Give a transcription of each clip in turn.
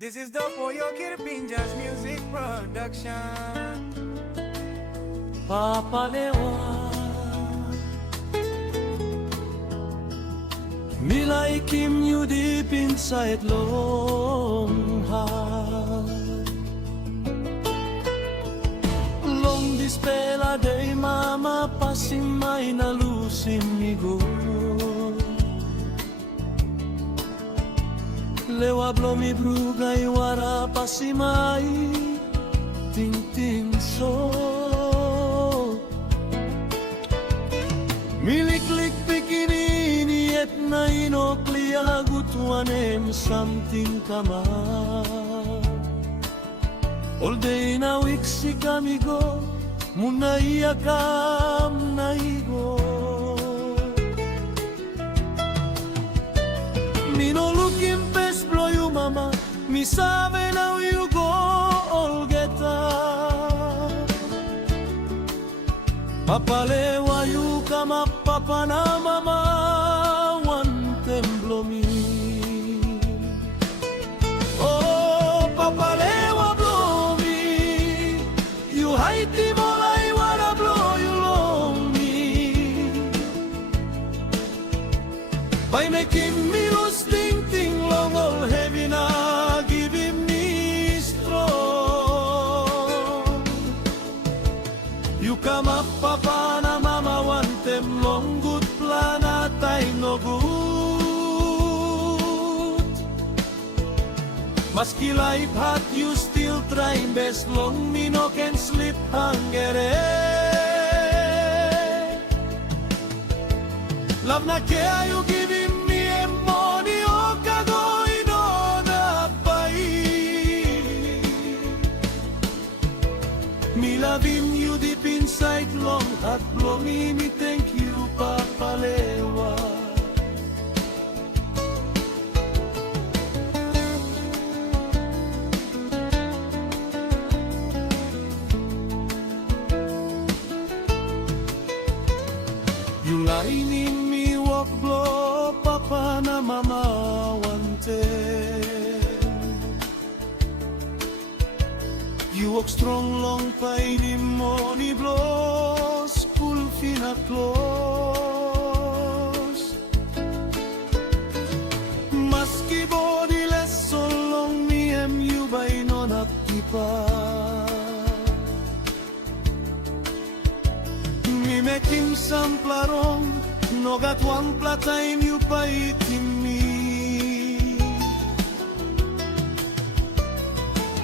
This is Dopo, Yokir, Pinjar's music production. Papa Lewa Milay Kim you deep inside long heart. Long dispela day mama pasimay na lusimigo. Lewa blomi brugay wara pasimay ting ting so. Miliklik pikinini et na inoklia gutuanem something kama. All day na wiksi kamigo munaiya kam naigo. Minolukim pes blow you mama, mi sabe now you go all get up. Papa Lewa you kama papa na mama one temblo mi. Oh Papa Lewa blow me, you haiti molai wara blow you long me. By making me lose ting ting long all heavy na giving me strong. You come up papa na mama want them long good plan at I no good. Maski life hot you still trying best long me no can sleep hungry. Love na care you giving me a money o kagoin on a pai. Me love him you deep inside long heart blow me thank you Papa Lewa. You lying in me walk blow papa na mama wanted. You walk strong long paini money blow school fina close. Maski body less so long me am you by non akipa. Mi mekim samplarong no got one plata in you paiting me.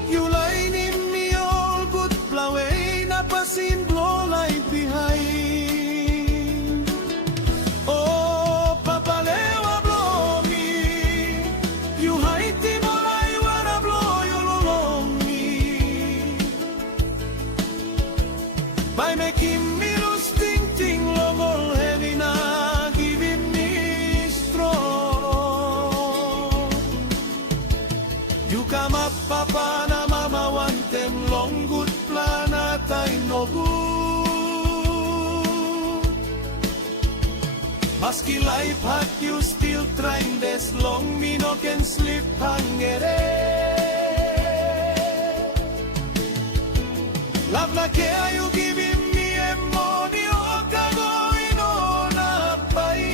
You line in me all good flower na pasin blow like behind. Oh Papa Lewa blow me, you hide him all I wanna blow you along me. By making me lose ting ting long all heavy na giving me strong. You come up papa na mama want them long good plan at I no good. Maski life hot you still trying this long me no can sleep hungry. Love na care you giving me a money o kagoin on a pai.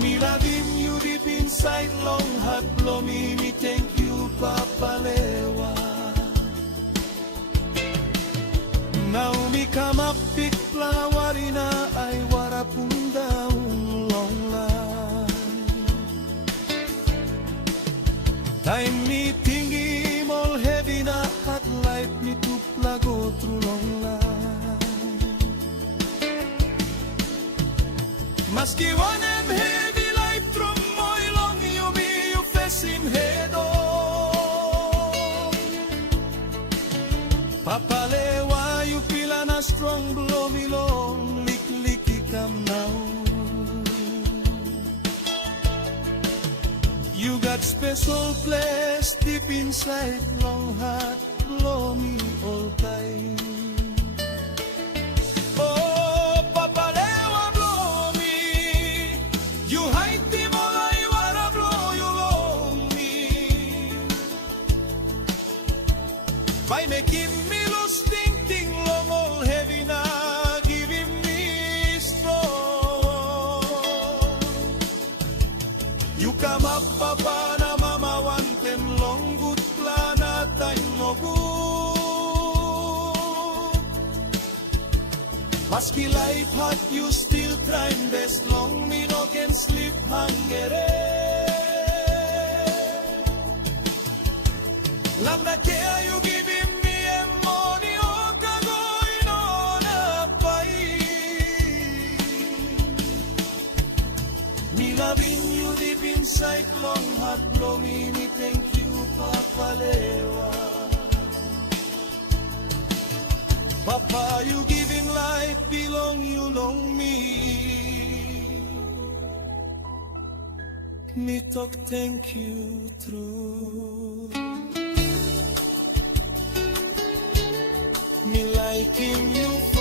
Me love him you deep inside long heart blow me thank you Papa Lewa. Now me come up big flower in a I wara punda long line. Time me thinking all heavy na hot life me to go through long line. Maski one am heavy life through my long you me you face him head on. Papa Lewa you feel na strong blow me long licky come now. You got special place deep inside long heart blow me all time. Oh Papa Lewa blow me, you hide him all I wanna blow making me lose thinking long all heavy na giving me strong. You come up papa na mama one ten long good plan at time no good. Maski life hot you still trying best long me no can sleep hungry. Love na care you giving me and money oh kagoy no na pay. Me loving you deep inside long heart blow me thank you Papa Lewa. Papa you giving life belong you long me. Me talk thank you through. Me liking you.